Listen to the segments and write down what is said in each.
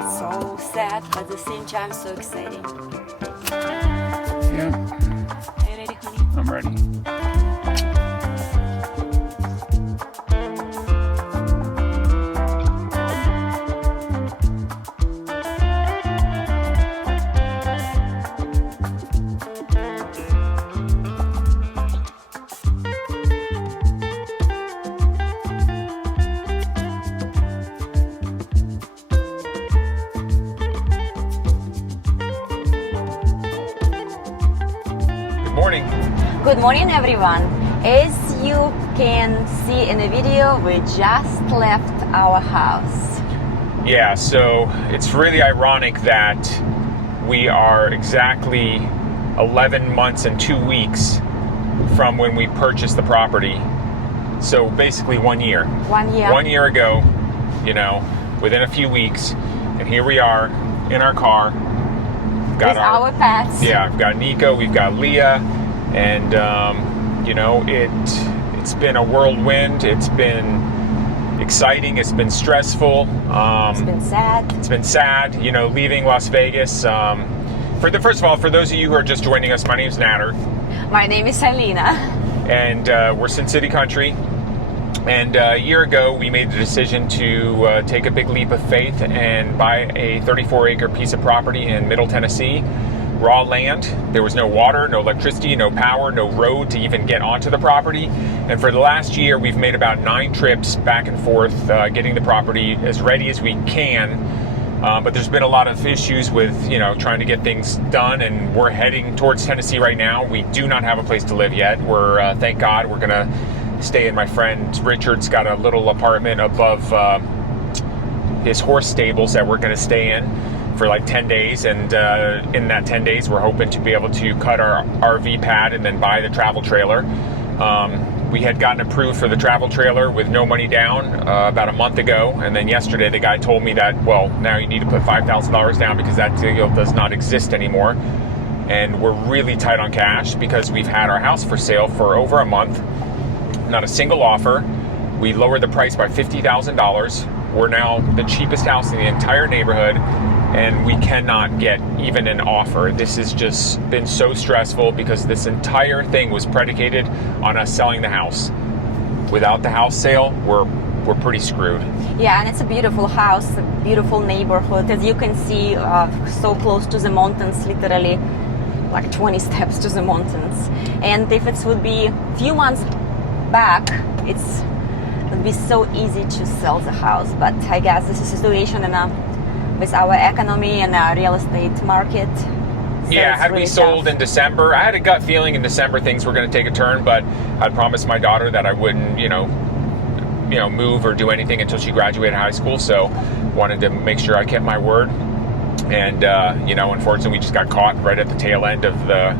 So sad, but at the same time so exciting. Yeah, Are you ready, honey? I'm ready. Morning. Good morning, everyone. As you can see in the video, we just left our house. Yeah, so it's really ironic that we are exactly 11 months and 2 weeks from when we purchased the property. So basically 1 year. 1 year. 1 year ago, within a few weeks, and here we are in our car. With our pets. Yeah, I've got Nico, we've got Leah, and it's been a whirlwind. It's been exciting. It's been stressful. It's been sad. It's been sad. Leaving Las Vegas. First of all, for those of you who are just joining us, my name is Natter. My name is Alina. And we're Sin City Country. And a year ago, we made the decision to take a big leap of faith and buy a 34-acre piece of property in Middle Tennessee, raw land. There was no water, no electricity, no power, no road to even get onto the property. And for the last year, we've made about 9 trips back and forth, getting the property as ready as we can. But there's been a lot of issues with, trying to get things done, and we're heading towards Tennessee right now. We do not have a place to live yet. We're, thank God, we're going to stay in my friend Richard's got a little apartment above his horse stables that we're going to stay in for like 10 days. And in that 10 days, we're hoping to be able to cut our RV pad and then buy the travel trailer. We had gotten approved for the travel trailer with no money down about a month ago. And then yesterday, the guy told me that, well, now you need to put $5,000 down because that deal does not exist anymore. And we're really tight on cash because we've had our house for sale for over a month. Not a single offer. We lowered the price by $50,000. We're now the cheapest house in the entire neighborhood, and we cannot get even an offer. This has just been so stressful because this entire thing was predicated on us selling the house. Without the house sale, we're pretty screwed. Yeah, and it's a beautiful house, a beautiful neighborhood. As you can see, so close to the mountains, literally like 20 steps to the mountains. And if it would be a few months back, it would be so easy to sell the house, but I guess this is a situation with our economy and our real estate market. So yeah, had really we sold tough. in December, I had a gut feeling in December things were going to take a turn, but I'd promised my daughter that I wouldn't, move or do anything until she graduated high school, so wanted to make sure I kept my word. And, unfortunately, we just got caught right at the tail end of the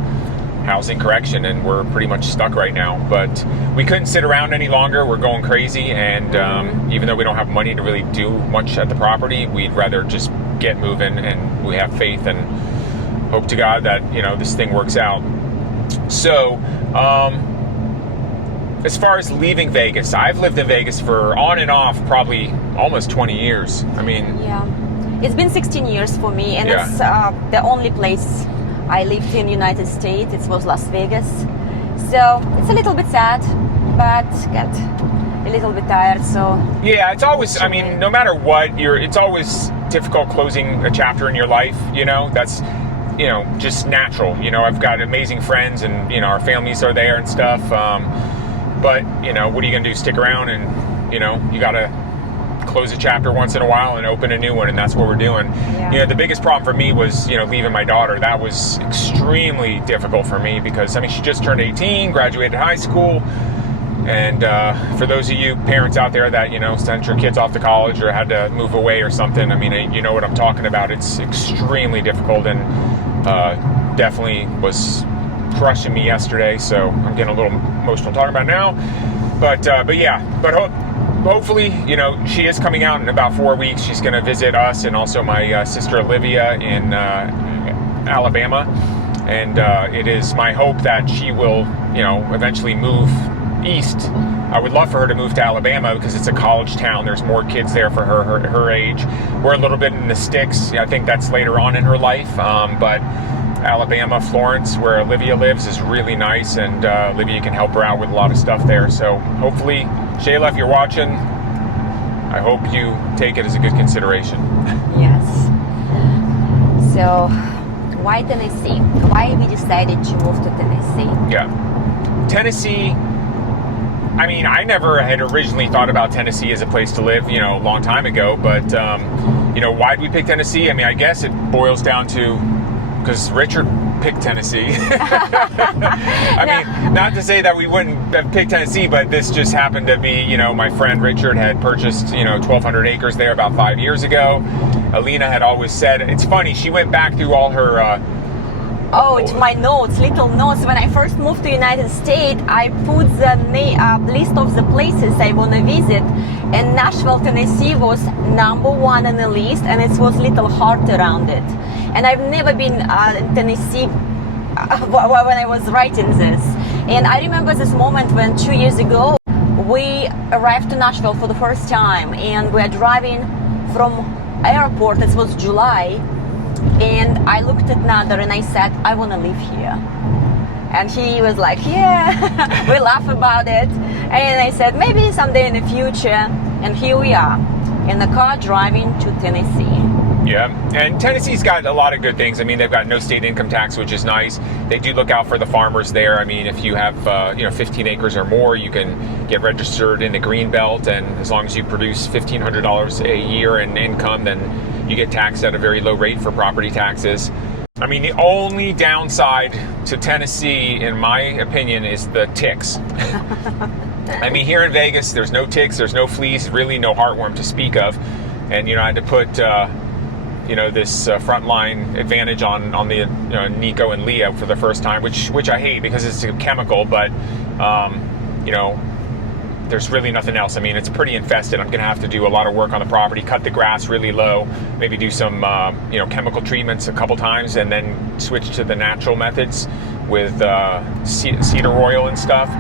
housing correction, and we're pretty much stuck right now. But we couldn't sit around any longer. We're going crazy, and even though we don't have money to really do much at the property, we'd rather just get moving, and we have faith and hope to God that this thing works out. So as far as leaving Vegas, I've lived in Vegas for on and off probably almost 20 years. I mean, yeah, it's been 16 years for me, and Yeah. it's the only place I lived in the United States. It was Las Vegas. So it's a little bit sad, but get a little bit tired. So yeah, it's always, no matter what, it's always difficult closing a chapter in your life. That's, just natural. I've got amazing friends, and, our families are there and stuff. But, what are you going to do? Stick around and, you got to close a chapter once in a while and open a new one, and that's what we're doing. Yeah. The biggest problem for me was, leaving my daughter. That was extremely difficult for me because, she just turned 18, graduated high school, and for those of you parents out there that, sent your kids off to college or had to move away or something, you know what I'm talking about. It's extremely difficult, and definitely was crushing me yesterday, so I'm getting a little emotional talking about it now. But hopefully, she is coming out in about 4 weeks. She's going to visit us and also my sister Olivia in Alabama. And it is my hope that she will, eventually move east. I would love for her to move to Alabama because it's a college town. There's more kids there for her age. We're a little bit in the sticks. I think that's later on in her life. But Alabama, Florence, where Olivia lives, is really nice, and Olivia can help her out with a lot of stuff there. So hopefully, Shayla, if you're watching, I hope you take it as a good consideration. Yes. So, why Tennessee? Why we decided to move to Tennessee? Yeah. Tennessee, I mean, I never had originally thought about Tennessee as a place to live, a long time ago. But, why did we pick Tennessee? I mean, I guess it boils down to because Richard picked Tennessee. I mean, not to say that we wouldn't have picked Tennessee, but this just happened to be, my friend Richard had purchased, 1,200 acres there about 5 years ago. Alina had always said, it's funny, she went back through all her... it's my notes, little notes. When I first moved to United States, I put the list of the places I want to visit, and Nashville, Tennessee was #1 on the list, and it was little heart around it. And I've never been in Tennessee when I was writing this. And I remember this moment when 2 years ago, we arrived to Nashville for the first time, and we're driving from airport. It was July. And I looked at Nader and I said, I want to live here. And he was like, yeah, we laugh about it. And I said, maybe someday in the future. And here we are in the car driving to Tennessee. Yeah, and Tennessee's got a lot of good things. I mean, they've got no state income tax, which is nice. They do look out for the farmers there. I mean, if you have 15 acres or more, you can get registered in the Greenbelt, and as long as you produce $1,500 a year in income, then you get taxed at a very low rate for property taxes. I mean, the only downside to Tennessee, in my opinion, is the ticks. I mean, here in Vegas, there's no ticks, there's no fleas, really no heartworm to speak of. And, I had to put... this frontline advantage on the Nico and Leah for the first time, which I hate because it's a chemical, but there's really nothing else. I mean, it's pretty infested. I'm going to have to do a lot of work on the property, cut the grass really low, maybe do some chemical treatments a couple times, and then switch to the natural methods with cedar oil and stuff,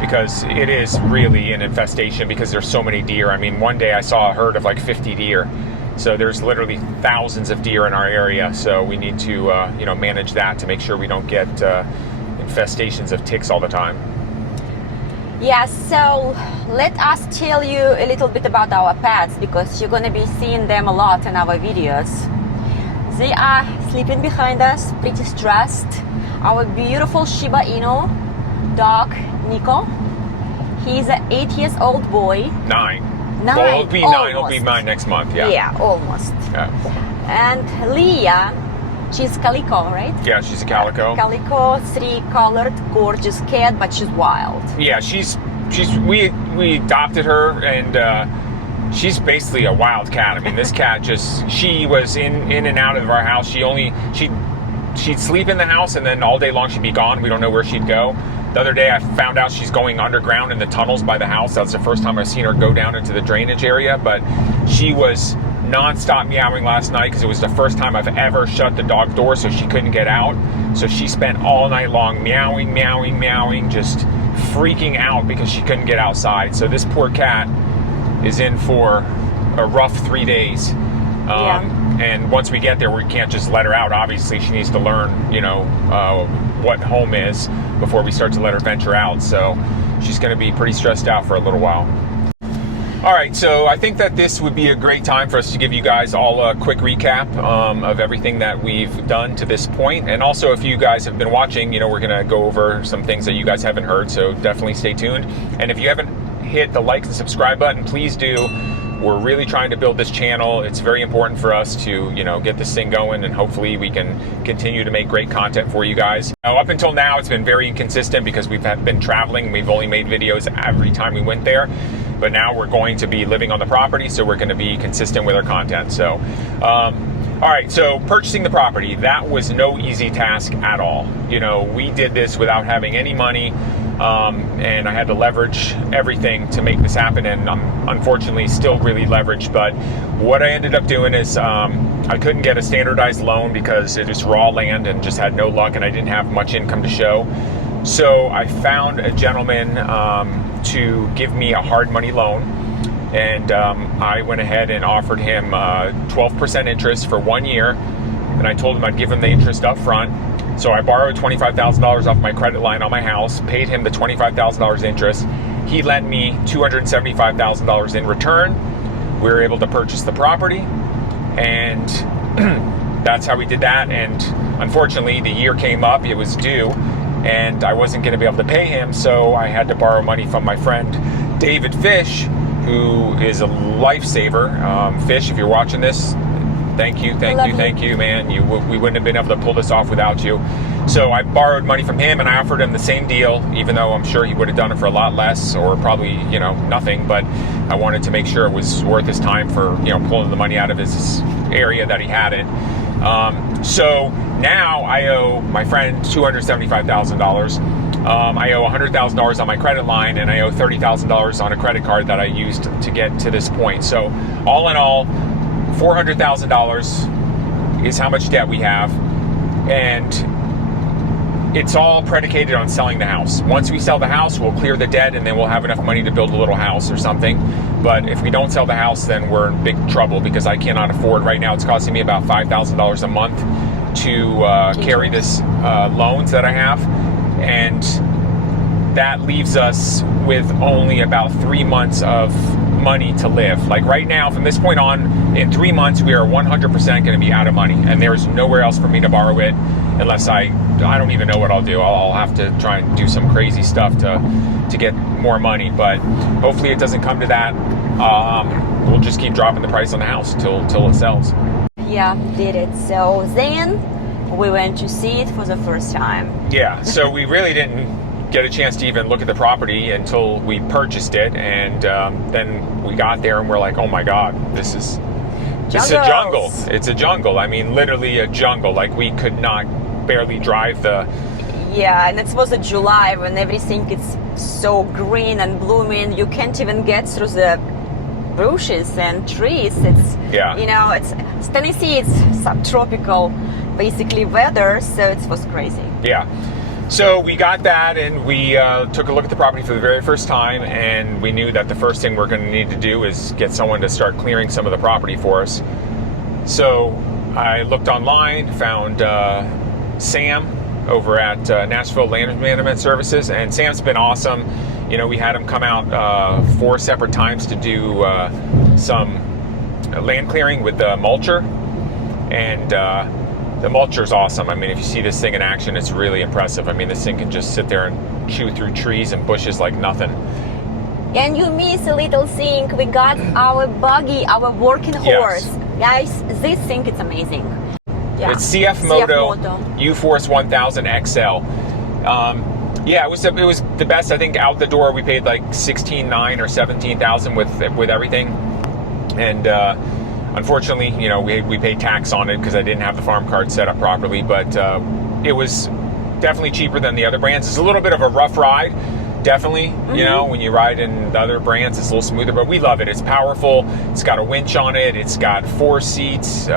because it is really an infestation because there's so many deer. I mean, one day I saw a herd of like 50 deer. So there's literally thousands of deer in our area. So we need to, manage that to make sure we don't get infestations of ticks all the time. Yeah, so let us tell you a little bit about our pets, because you're going to be seeing them a lot in our videos. They are sleeping behind us, pretty stressed. Our beautiful Shiba Inu dog, Nico. He's an 8-year-old boy. 9. 9. Well, it'll be 9. It'll be 9 next month. Yeah. Yeah, almost. Yeah. And Leah, she's calico, right? Yeah, she's a calico. Calico, 3-colored, gorgeous cat, but she's wild. Yeah, we adopted her, and she's basically a wild cat. I mean, this cat she was in and out of our house. She'd sleep in the house, and then all day long she'd be gone. We don't know where she'd go. The other day I found out she's going underground in the tunnels by the house. That's the first time I've seen her go down into the drainage area, but she was non-stop meowing last night because it was the first time I've ever shut the dog door so she couldn't get out. So she spent all night long meowing, just freaking out because she couldn't get outside. So this poor cat is in for a rough 3 days. And once we get there, we can't just let her out. Obviously, she needs to learn, what home is before we start to let her venture out. So she's going to be pretty stressed out for a little while. All right, so I think that this would be a great time for us to give you guys all a quick recap of everything that we've done to this point. And also, if you guys have been watching, we're going to go over some things that you guys haven't heard, so definitely stay tuned. And if you haven't hit the like and subscribe button, please do. We're really trying to build this channel. It's very important for us to, get this thing going, and hopefully we can continue to make great content for you guys. Up until now, it's been very inconsistent because we've been traveling. We've only made videos every time we went there. But now we're going to be living on the property, so we're going to be consistent with our content. So, all right, so purchasing the property, that was no easy task at all. We did this without having any money, and I had to leverage everything to make this happen, and I'm unfortunately still really leveraged. But what I ended up doing is I couldn't get a standardized loan because it is raw land and just had no luck, and I didn't have much income to show. So I found a gentleman to give me a hard money loan. And I went ahead and offered him 12% interest for 1 year. And I told him I'd give him the interest up front. So I borrowed $25,000 off my credit line on my house, paid him the $25,000 interest. He lent me $275,000 in return. We were able to purchase the property, and that's how we did that. And unfortunately, the year came up, it was due, and I wasn't going to be able to pay him, so I had to borrow money from my friend David Fish, who is a lifesaver. Fish, if you're watching this, thank you, man. We wouldn't have been able to pull this off without you. So I borrowed money from him, and I offered him the same deal, even though I'm sure he would have done it for a lot less, or probably, nothing. But I wanted to make sure it was worth his time for, pulling the money out of his area that he had it. So now I owe my friend $275,000. I owe $100,000 on my credit line, and I owe $30,000 on a credit card that I used to get to this point. So all in all, $400,000 is how much debt we have, and it's all predicated on selling the house. Once we sell the house, we'll clear the debt, and then we'll have enough money to build a little house or something. But if we don't sell the house, then we're in big trouble, because I cannot afford, right now it's costing me about $5,000 a month to carry this loans that I have, and that leaves us with only about 3 months of money to live. Like right now, from this point on, in 3 months, we are 100% going to be out of money, and there's nowhere else for me to borrow it, unless I don't even know what I'll do. I'll have to try and do some crazy stuff to get more money, but hopefully it doesn't come to that. We'll just keep dropping the price on the house till it sells. Yeah, did it. So then we went to see it for the first time. Yeah, so we really didn't get a chance to even look at the property until we purchased it, and then we got there and we're like, oh my God, this is a jungle. It's a jungle. I mean, literally a jungle. Like, we could not barely drive the... Yeah, and it was a July when everything is so green and blooming. You can't even get through the bushes and trees. It's, it's Tennessee, it's subtropical, basically, weather, so it was crazy. Yeah. So we got that, and we took a look at the property for the very first time, and we knew that the first thing we're going to need to do is get someone to start clearing some of the property for us. So I looked online, found Sam over at Nashville Land Management Services, and Sam's been awesome. We had him come out 4 separate times to do some land clearing with the mulcher, and the mulcher is awesome. I mean, if you see this thing in action, it's really impressive. I mean, this thing can just sit there and chew through trees and bushes like nothing. And you miss a little thing. We got our buggy, our working horse. Yes. Guys, this thing is amazing. Yeah. It's CF Moto U-Force 1000 XL. Yeah, it was the best. I think out the door we paid like $16,900 or $17,000 with everything, and unfortunately, we paid tax on it because I didn't have the farm card set up properly. But it was definitely cheaper than the other brands. It's a little bit of a rough ride, definitely. When you ride in the other brands, it's a little smoother, but we love it. It's powerful. It's got a winch on it. It's got 4 seats.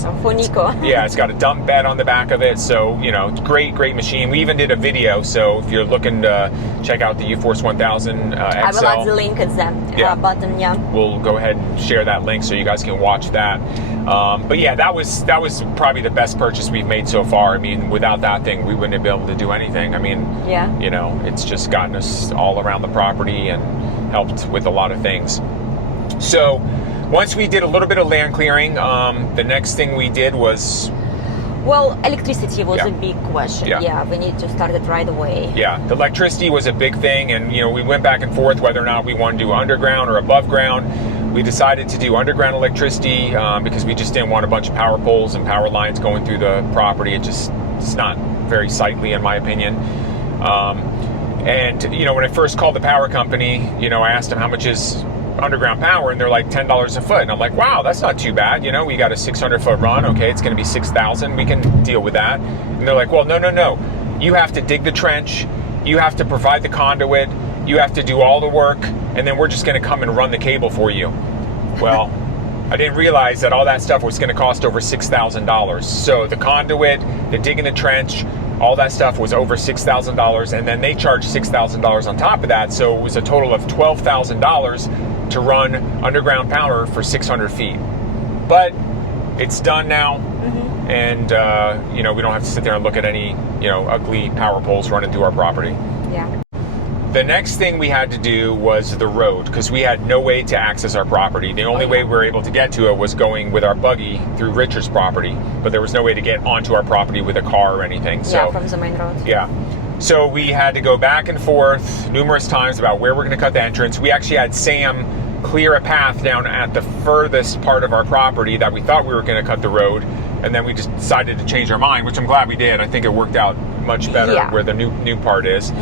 So for Nico. Yeah, it's got a dump bed on the back of it. So, great machine. We even did a video. So if you're looking to check out the U-Force 1000 XL. I will add the link at the button, We'll go ahead and share that link so you guys can watch that. But yeah, that was probably the best purchase we've made so far. I mean, without that thing, we wouldn't have been able to do anything. I mean, it's just gotten us all around the property and helped with a lot of things. So once we did a little bit of land clearing, the next thing we did was... Well, electricity was a big question. Yeah, we need to start it right away. Yeah, the electricity was a big thing, and we went back and forth whether or not we want to do underground or above ground. We decided to do underground electricity because we just didn't want a bunch of power poles and power lines going through the property. It's not very sightly, in my opinion. And when I first called the power company, I asked them how much is underground power, and they're like $10 a foot, and I'm like, wow, that's not too bad. We got a 600-foot run. Okay, it's going to be $6,000. We can deal with that. And they're like, well, no. You have to dig the trench. You have to provide the conduit. You have to do all the work, and then we're just going to come and run the cable for you. Well, I didn't realize that all that stuff was going to cost over $6,000. So the conduit, the digging the trench, All that stuff was over $6,000, and then they charged $6,000 on top of that, so it was a total of $12,000 to run underground power for 600 feet. But it's done now, and you know, we don't have to sit there and look at any, you know, ugly power poles running through our property. Yeah. The next thing we had to do was the road, because we had no way to access our property. The only way we were able to get to it was going with our buggy through Richard's property, but there was no way to get onto our property with a car or anything. So, yeah, from the main road. Yeah. So we had to go back and forth numerous times about where we're going to cut the entrance. We actually had Sam clear a path down at the furthest part of our property that we thought we were going to cut the road, and then we just decided to change our mind, which I'm glad we did. I think it worked out much better where the new part is.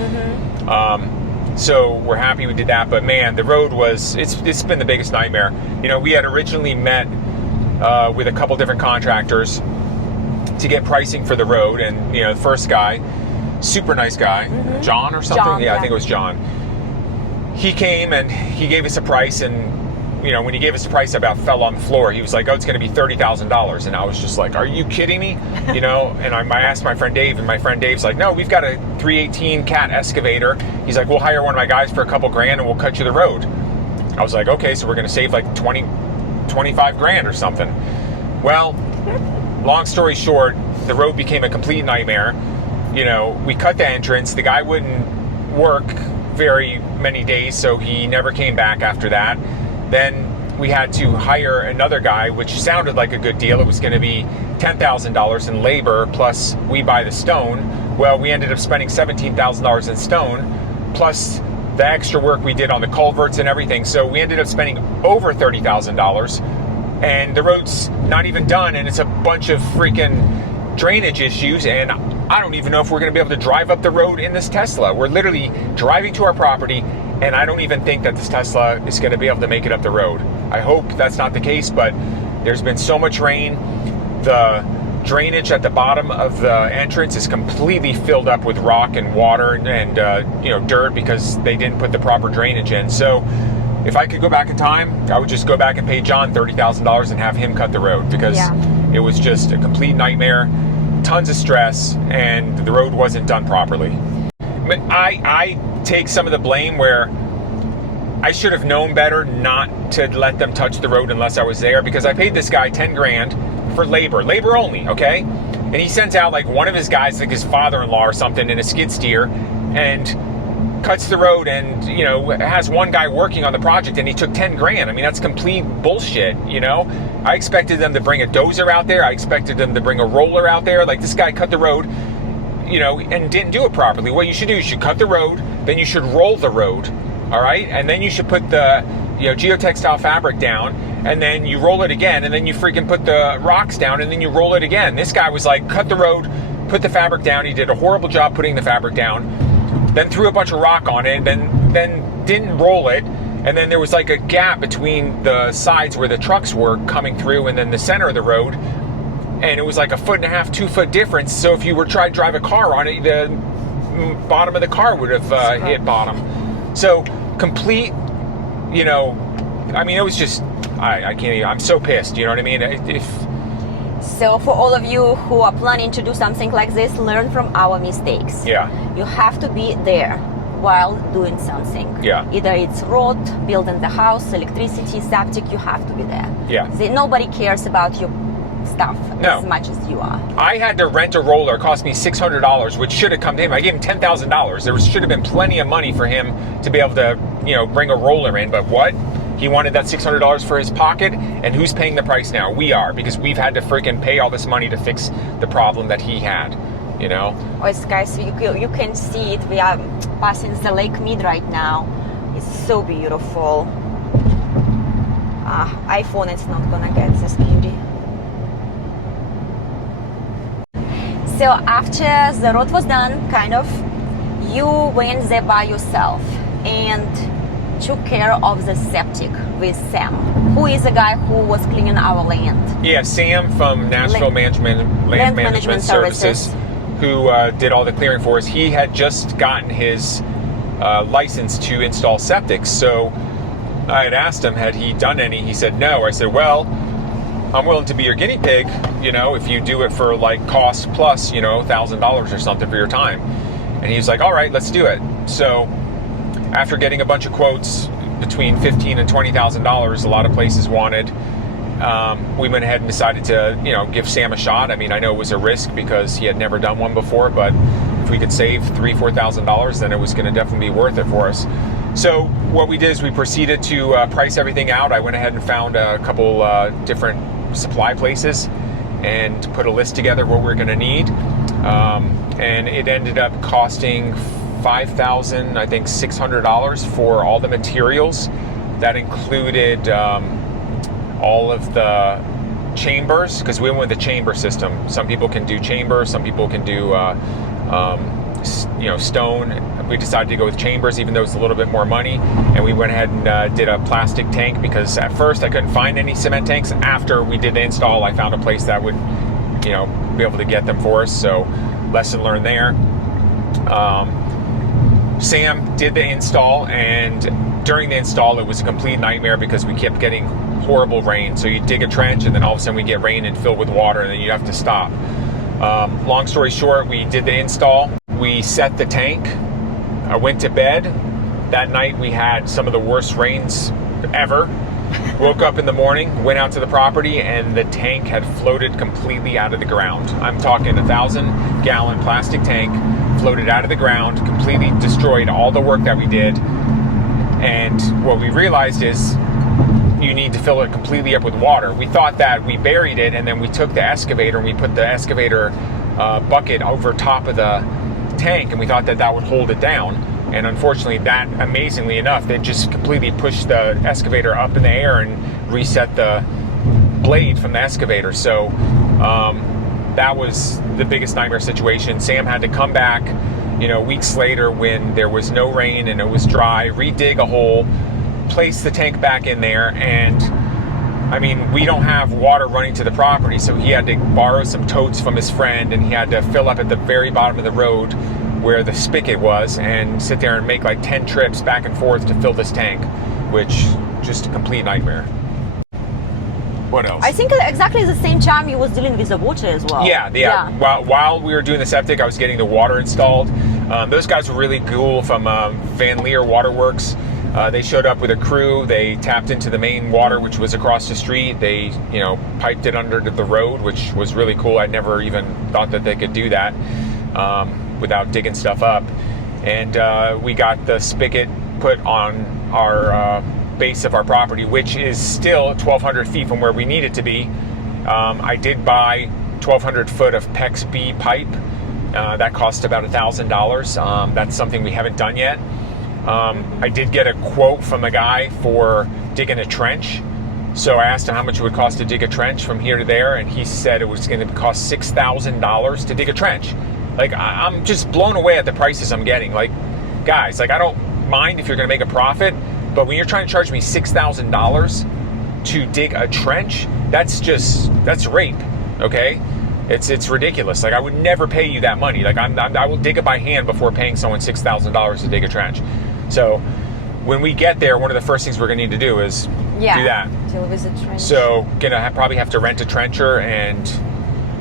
So we're happy we did that, but man, the road was, it's been the biggest nightmare. You know, we had originally met with a couple different contractors to get pricing for the road, and you know, the first guy, super nice guy, John or something? John, yeah, I think it was John. He came and he gave us a price, and you know, when he gave us the price, I about fell on the floor. He was like, oh, it's going to be $30,000. And I was just like, are you kidding me? You know, and I asked my friend Dave, and my friend Dave's like, no, we've got a 318 cat excavator. He's like, we'll hire one of my guys for a couple grand and we'll cut you the road. I was like, okay, so we're going to save like 25 grand or something. Well, long story short, the road became a complete nightmare. You know, we cut the entrance. The guy wouldn't work very many days, so he never came back after that. Then we had to hire another guy, which sounded like a good deal. It was going to be $10,000 in labor, plus we buy the stone. Well, we ended up spending $17,000 in stone, plus the extra work we did on the culverts and everything. So we ended up spending over $30,000, and the road's not even done, and it's a bunch of freaking drainage issues, and I don't even know if we're going to be able to drive up the road in this Tesla. We're literally driving to our property, and I don't even think that this Tesla is going to be able to make it up the road. I hope that's not the case, but there's been so much rain. The drainage at the bottom of the entrance is completely filled up with rock and water and you know, dirt, because they didn't put the proper drainage in. So if I could go back in time, I would just go back and pay John $30,000 and have him cut the road, because it was just a complete nightmare, tons of stress, and the road wasn't done properly. But I take some of the blame where I should have known better not to let them touch the road unless I was there, because I paid this guy 10 grand for labor only, okay? And he sends out like one of his guys, like his father-in-law or something, in a skid steer and cuts the road, and you know, has one guy working on the project, and he took 10 grand. I mean, that's complete bullshit, you know? I expected them to bring a dozer out there. I expected them to bring a roller out there. Like, this guy cut the road, you know, and didn't do it properly. What you should do, you should cut the road, then you should roll the road, all right? And then you should put the, you know, geotextile fabric down, and then you roll it again, and then you freaking put the rocks down, and then you roll it again. This guy was like, cut the road, put the fabric down. He did a horrible job putting the fabric down, then threw a bunch of rock on it, then didn't roll it, and then there was like a gap between the sides where the trucks were coming through and then the center of the road, and it was like a 1.5 2 foot difference. So if you were trying to drive a car on it, the bottom of the car would have hit bottom. So complete, you know, I mean, it was just, I can't even, I'm so pissed, you know what I mean? So for all of you who are planning to do something like this, learn from our mistakes. Yeah. You have to be there while doing something. Yeah. Either it's road, building the house, electricity, septic, you have to be there. Yeah. Nobody cares about your stuff as much as you are. I had to rent a roller. It cost me $600, which should have come to him. I gave him $10,000. There should have been plenty of money for him to be able to, you know, bring a roller in. But what? He wanted that $600 for his pocket, and who's paying the price now? We are, because we've had to freaking pay all this money to fix the problem that he had, you know? Oh, guys, you can see it. We are passing the Lake Mead right now. It's so beautiful. iPhone is not gonna get this beauty. So after the road was done, kind of, you went there by yourself and took care of the septic with Sam, who is the guy who was cleaning our land. Yeah, Sam from Nashville Land Management Services, who did all the clearing for us. He had just gotten his license to install septic, so I had asked him, had he done any? He said no. I said, well, I'm willing to be your guinea pig, if you do it for like cost plus, $1,000 or something for your time. And he was like, all right, let's do it. So after getting a bunch of quotes between $15,000 and $20,000, a lot of places wanted, we went ahead and decided to, give Sam a shot. I mean, I know it was a risk because he had never done one before, but if we could save $3,000, $4,000, then it was going to definitely be worth it for us. So what we did is we proceeded to price everything out. I went ahead and found a couple different supply places and put a list together what we're going to need. And it ended up costing $5,600 for all the materials. That included all of the chambers, because we went with the chamber system. Some people can do chamber, some people can do stone. We decided to go with chambers, even though it's a little bit more money. And we went ahead and did a plastic tank, because at first I couldn't find any cement tanks. After we did the install, I found a place that would, be able to get them for us. So lesson learned there. Sam did the install, and during the install, it was a complete nightmare because we kept getting horrible rain. So you dig a trench, and then all of a sudden we get rain and fill with water, and then you have to stop. Long story short, we did the install. We set the tank. I went to bed. That night we had some of the worst rains ever. Woke up in the morning, went out to the property, and the tank had floated completely out of the ground. I'm talking 1,000-gallon plastic tank floated out of the ground, completely destroyed all the work that we did. And what we realized is you need to fill it completely up with water. We thought that we buried it, and then we took the excavator and we put the excavator bucket over top of the tank, and we thought that that would hold it down. And unfortunately, that, amazingly enough, they just completely pushed the excavator up in the air and reset the blade from the excavator. So that was the biggest nightmare situation. Sam had to come back, weeks later when there was no rain and it was dry, redig a hole, place the tank back in there. And I mean, we don't have water running to the property, so he had to borrow some totes from his friend, and he had to fill up at the very bottom of the road where the spigot was and sit there and make like 10 trips back and forth to fill this tank, which just a complete nightmare. What else? I think exactly the same time you was dealing with the water as well. Yeah. While we were doing the septic, I was getting the water installed. Those guys were really cool from Van Leer Waterworks. They showed up with a crew. They tapped into the main water, which was across the street. They, piped it under the road, which was really cool. I never even thought that they could do that without digging stuff up. And we got the spigot put on our base of our property, which is still 1,200 feet from where we need it to be. I did buy 1,200 foot of PEX B pipe. That cost about $1,000. That's something we haven't done yet. I did get a quote from a guy for digging a trench. So I asked him how much it would cost to dig a trench from here to there, and he said it was going to cost $6,000 to dig a trench. Like, I'm just blown away at the prices I'm getting. Like, guys, I don't mind if you're going to make a profit, but when you're trying to charge me $6,000 to dig a trench, that's rape, okay? It's ridiculous. Like, I would never pay you that money. Like, I will dig it by hand before paying someone $6,000 to dig a trench. So when we get there, one of the first things we're going to need to do is do that. Deal with the trench. So probably have to rent a trencher, and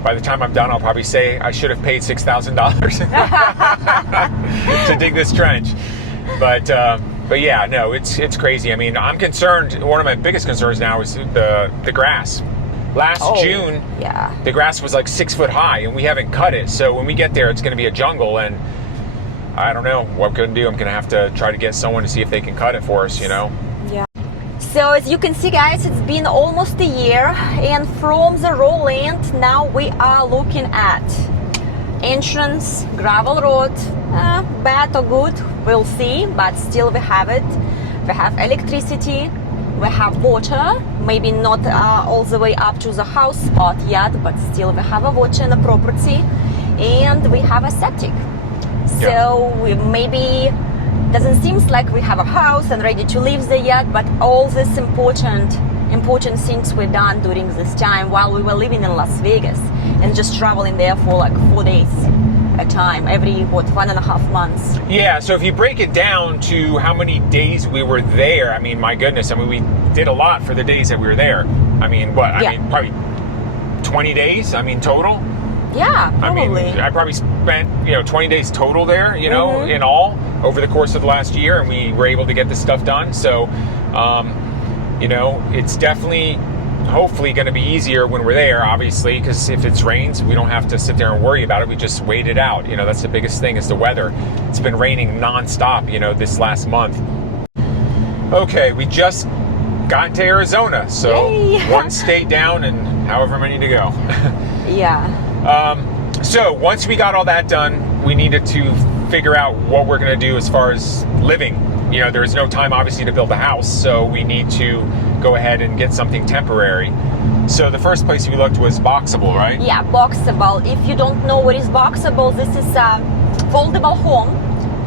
by the time I'm done, I'll probably say I should have paid $6,000 to dig this trench. But yeah, no, it's crazy. I mean, I'm concerned. One of my biggest concerns now is the grass. Last June, the grass was like 6 foot high, and we haven't cut it. So when we get there, it's going to be a jungle, and I don't know what I'm going to do. I'm going to have to try to get someone to see if they can cut it for us, Yeah. So as you can see, guys, it's been almost a year, and from the raw land, now we are looking at entrance, gravel road, bad or good, we'll see, but still we have it. We have electricity, we have water, maybe not all the way up to the house spot yet, but still we have a water in the property, and we have a septic. So we maybe doesn't seem like we have a house and ready to live there yet, but all these important things were done during this time while we were living in Las Vegas and just traveling there for like 4 days a time, every 1.5 months. Yeah, so if you break it down to how many days we were there, I mean, my goodness, I mean, we did a lot for the days that we were there. I mean, what? I Yeah. mean, probably 20 days. I mean, total. Yeah, I mean, probably. I probably spent 20 days total there. In all over the course of the last year, and we were able to get this stuff done. So, it's definitely, hopefully, going to be easier when we're there. Obviously, because if it rains, we don't have to sit there and worry about it. We just wait it out. That's the biggest thing is the weather. It's been raining nonstop. This last month. Okay, we just got to Arizona, so Yay. one state down and however many to go. Yeah. So once we got all that done, we needed to figure out what we're going to do as far as living. There is no time, obviously, to build a house, so we need to go ahead and get something temporary. So the first place we looked was Boxable, right? Yeah, Boxable. If you don't know what is Boxable, this is a foldable home,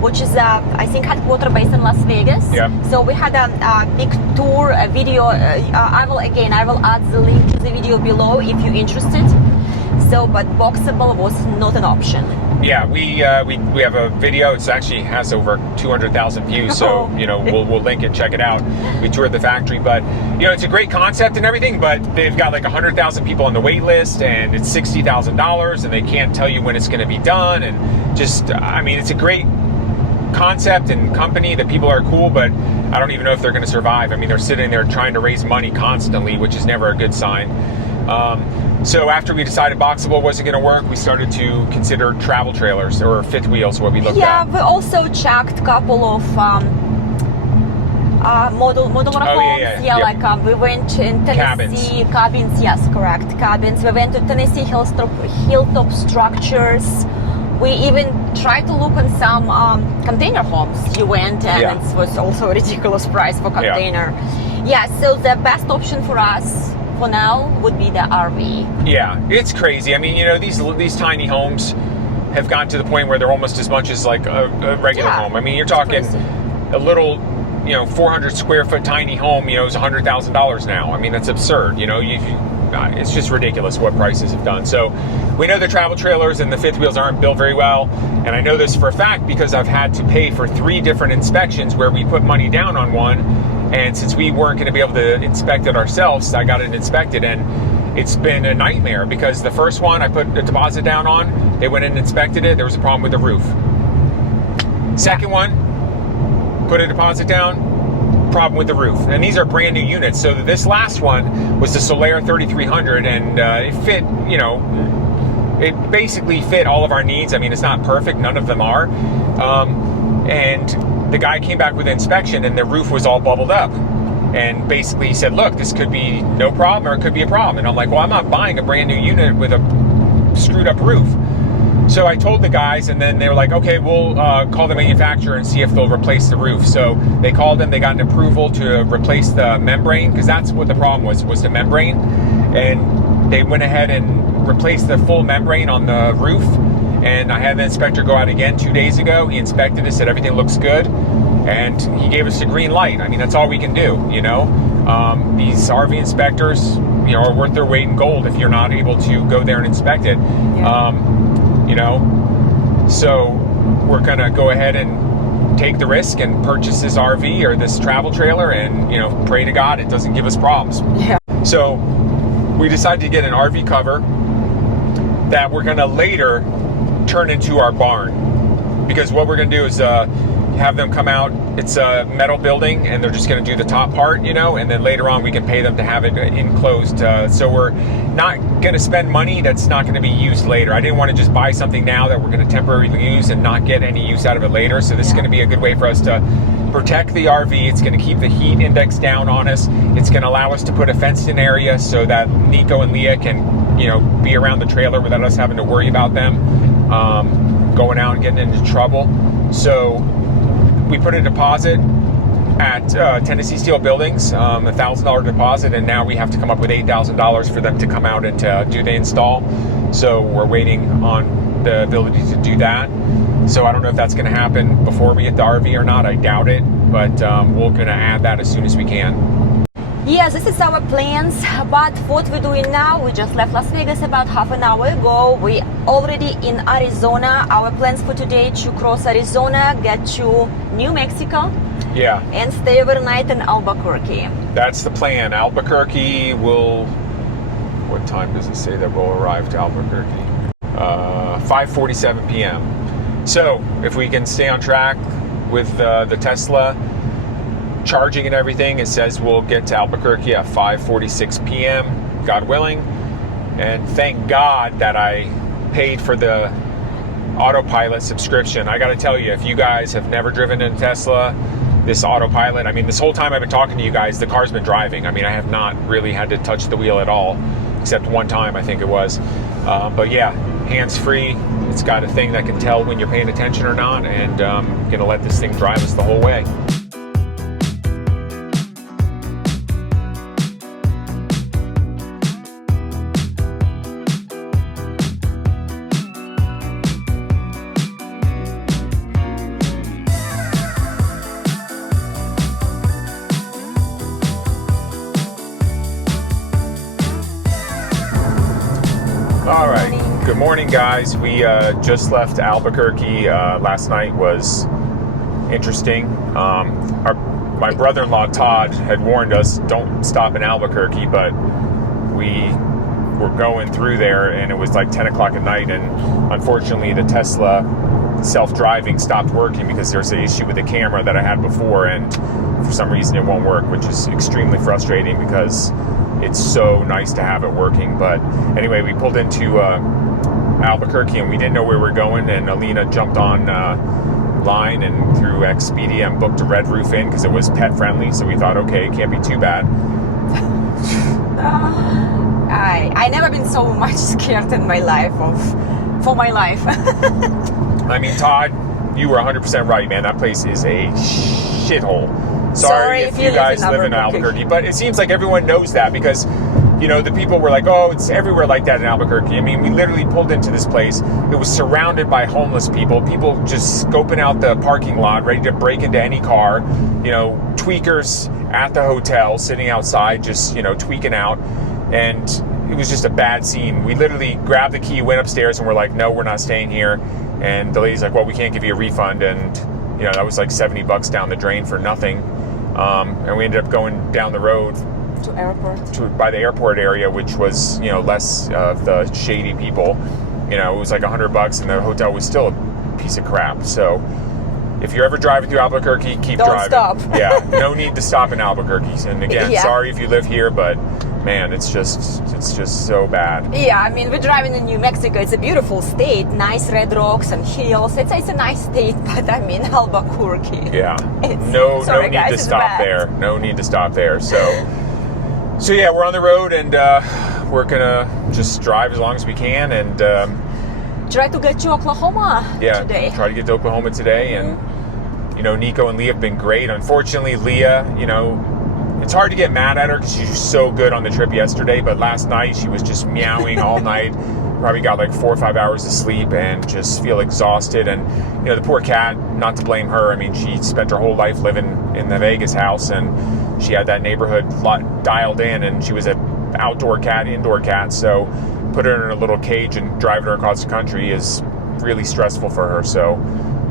which is, I think, headquarter based in Las Vegas. Yeah. So we had a big tour, a video. I will add the link to the video below if you're interested. So, but Boxable was not an option. Yeah, we have a video. It actually has over 200,000 views, so we'll link it. Check it out. We toured the factory, but it's a great concept and everything. But they've got like 100,000 people on the wait list, and it's $60,000, and they can't tell you when it's going to be done. And just, I mean, it's a great concept and company. The people are cool, but I don't even know if they're going to survive. I mean, they're sitting there trying to raise money constantly, which is never a good sign. So after we decided Boxable wasn't going to work, we started to consider travel trailers or fifth wheels, what we looked at. Yeah, we also checked a couple of modular homes. Yeah. We went in Tennessee. Cabins, yes, correct. Cabins. We went to Tennessee hilltop structures. We even tried to look on some container homes. You went, and it was also a ridiculous price for container. Yeah, so the best option for us for now would be the RV. Yeah, it's crazy. I mean, these tiny homes have gotten to the point where they're almost as much as like a regular home. I mean, you're talking a little, 400 square foot tiny home, is $100,000 now. I mean, that's absurd. It's just ridiculous what prices have done. So we know the travel trailers and the fifth wheels aren't built very well. And I know this for a fact because I've had to pay for 3 different inspections where we put money down on one. And since we weren't going to be able to inspect it ourselves, I got it inspected, and it's been a nightmare because the first one I put a deposit down on, they went in and inspected it, there was a problem with the roof. Second one, put a deposit down, problem with the roof. And these are brand new units. So this last one was the Solaire 3300, and it fit, it basically fit all of our needs. I mean, it's not perfect, none of them are. And the guy came back with an inspection, and the roof was all bubbled up. And basically he said, look, this could be no problem or it could be a problem. And I'm like, well, I'm not buying a brand new unit with a screwed up roof. So I told the guys, and then they were like, okay, we'll call the manufacturer and see if they'll replace the roof. So they called them, they got an approval to replace the membrane, because that's what the problem was the membrane. And they went ahead and replaced the full membrane on the roof. And I had the inspector go out again 2 days ago. He inspected it, said everything looks good, and he gave us a green light. I mean, that's all we can do, These RV inspectors, are worth their weight in gold if you're not able to go there and inspect it. So we're going to go ahead and take the risk and purchase this RV or this travel trailer and, pray to God it doesn't give us problems. Yeah. So we decided to get an RV cover that we're going to later turn into our barn, because what we're going to do is have them come out. It's a metal building, and they're just going to do the top part, and then later on we can pay them to have it enclosed. So we're not going to spend money that's not going to be used later. I didn't want to just buy something now that we're going to temporarily use and not get any use out of it later. So this is going to be a good way for us to protect the RV. It's going to keep the heat index down on us. It's going to allow us to put a fenced-in area so that Nico and Leah can, be around the trailer without us having to worry about them going out and getting into trouble. So we put a deposit at Tennessee Steel Buildings, $1,000 deposit, and now we have to come up with $8,000 for them to come out and to do the install. So we're waiting on the ability to do that. So I don't know if that's going to happen before we get the RV or not. I doubt it, but we're going to add that as soon as we can. Yes, this is our plans, but what we're doing now, we just left Las Vegas about half an hour ago. We already in Arizona. Our plans for today to cross Arizona, get to New Mexico, Yeah, and stay overnight in Albuquerque. that's the plan. Albuquerque will... What time does it say that we'll arrive to Albuquerque? 5:47 p.m. So if we can stay on track with the Tesla charging and everything, it says we'll get to Albuquerque at 5:46 p.m. God willing. And thank God that I paid for the autopilot subscription. I got to tell you, if you guys have never driven in Tesla, this autopilot, I mean, this whole time I've been talking to you guys, the car's been driving. I mean, I have not really had to touch the wheel at all, except one time, I think it was. But yeah, hands-free. It's got a thing that can tell when you're paying attention or not, and gonna let this thing drive us the whole way. All right. Good morning, guys. We just left Albuquerque. Last night was interesting. My brother-in-law Todd had warned us, don't stop in Albuquerque, but we were going through there and it was like 10 o'clock at night, and unfortunately the Tesla self-driving stopped working because there's an issue with the camera that I had before, and for some reason it won't work, which is extremely frustrating because it's so nice to have it working. But anyway, we pulled into Albuquerque and we didn't know where we were going, and Alina jumped on line and through Expedia and booked a Red Roof Inn because it was pet friendly, so we thought, okay, it can't be too bad. I never been so much scared in my life for my life. I mean, Todd, you were 100% right, man. That place is a shithole. Sorry if you guys live in Albuquerque, but it seems like everyone knows that because, you know, the people were like, oh, it's everywhere like that in Albuquerque. I mean, we literally pulled into this place. It was surrounded by homeless people just scoping out the parking lot, ready to break into any car, you know, tweakers at the hotel sitting outside, just, you know, tweaking out. And it was just a bad scene. We literally grabbed the key, went upstairs, and we're like, no, we're not staying here. And the lady's like, well, we can't give you a refund. And, you know, that was like $70 down the drain for nothing. And we ended up going down the road to airport, by the airport area, which was, you know, less of the shady people. You know, it was like $100, and the hotel was still a piece of crap. So if you're ever driving through Albuquerque, keep driving. Don't stop. Yeah, no need to stop in Albuquerque. And again, sorry if you live here, but man, it's just so bad. Yeah, I mean, we're driving in New Mexico. It's a beautiful state, nice red rocks and hills. It's a nice state, but I mean, Albuquerque. Yeah, no need guys, to stop there. No need to stop there. So yeah, we're on the road, and we're gonna just drive as long as we can, and try to get to Oklahoma today. Try to get to Oklahoma today, and you know, Nico and Leah have been great. Unfortunately, Leah, you know, it's hard to get mad at her because she was so good on the trip yesterday, but last night she was just meowing all night. Probably got like 4 or 5 hours of sleep and just feel exhausted. And, you know, the poor cat, not to blame her. I mean, she spent her whole life living in the Vegas house, and she had that neighborhood dialed in, and she was an outdoor cat, indoor cat. So put her in a little cage and driving her across the country is really stressful for her. So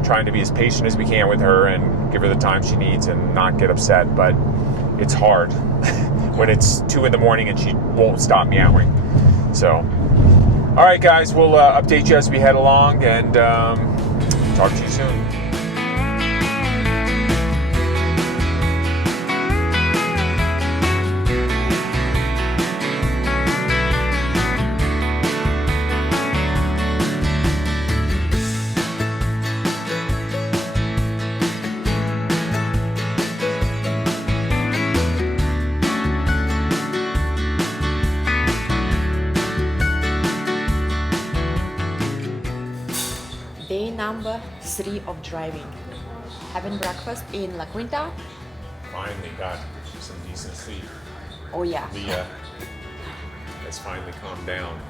trying to be as patient as we can with her and give her the time she needs and not get upset. But it's hard when it's 2 a.m. and she won't stop meowing. So, all right, guys, we'll update you as we head along, and talk to you soon. Day number 3 of driving. Having breakfast in La Quinta. Finally got some decent sleep. Oh yeah. Leah has finally calmed down,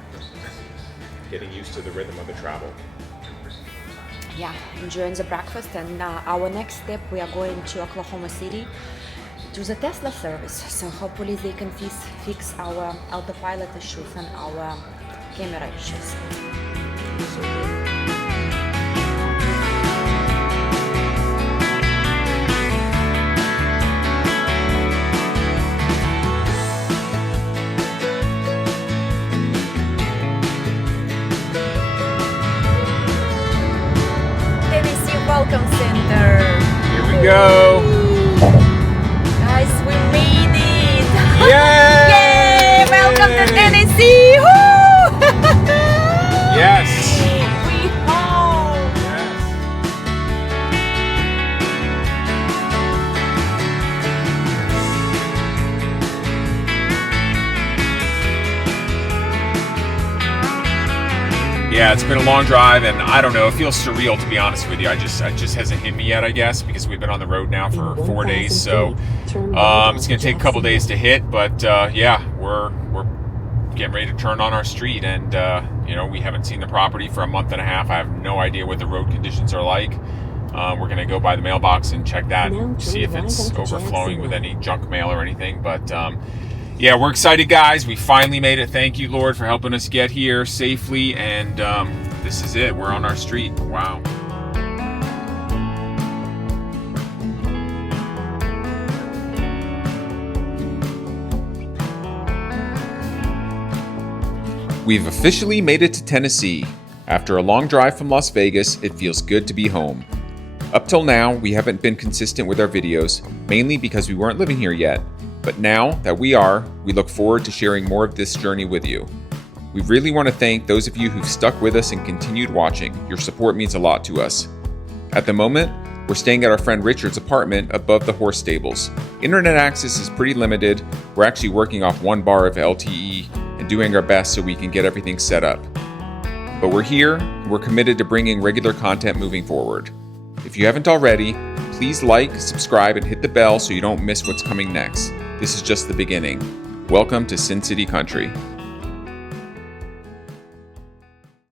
getting used to the rhythm of the travel. Yeah, enjoying the breakfast, and our next step, we are going to Oklahoma City to the Tesla service. So hopefully they can fix our autopilot issues and our camera issues. Welcome Center. Here we go. Guys, we made it. Yay! Yay! Welcome to Tennessee. Woo! Yes. We home. Yeah, it's been a long drive, and I don't know, it feels surreal to be honest with you. It just hasn't hit me yet, I guess, because we've been on the road now for 4 days. So it's going to take a couple days to hit, but yeah, we're getting ready to turn on our street, and you know, we haven't seen the property for a month and a half. I have no idea what the road conditions are like. We're going to go by the mailbox and check that, see if it's overflowing with any junk mail or anything, but yeah, we're excited, guys. We finally made it. Thank you, Lord, for helping us get here safely. And this is it. We're on our street. Wow. We've officially made it to Tennessee. After a long drive from Las Vegas, it feels good to be home. Up till now, we haven't been consistent with our videos, mainly because we weren't living here yet. But now that we are, we look forward to sharing more of this journey with you. We really want to thank those of you who've stuck with us and continued watching. Your support means a lot to us. At the moment, we're staying at our friend Richard's apartment above the horse stables. Internet access is pretty limited. We're actually working off 1 bar of LTE and doing our best so we can get everything set up. But we're here, and we're committed to bringing regular content moving forward. If you haven't already, please like, subscribe, and hit the bell so you don't miss what's coming next. This is just the beginning. Welcome to Sin City Country.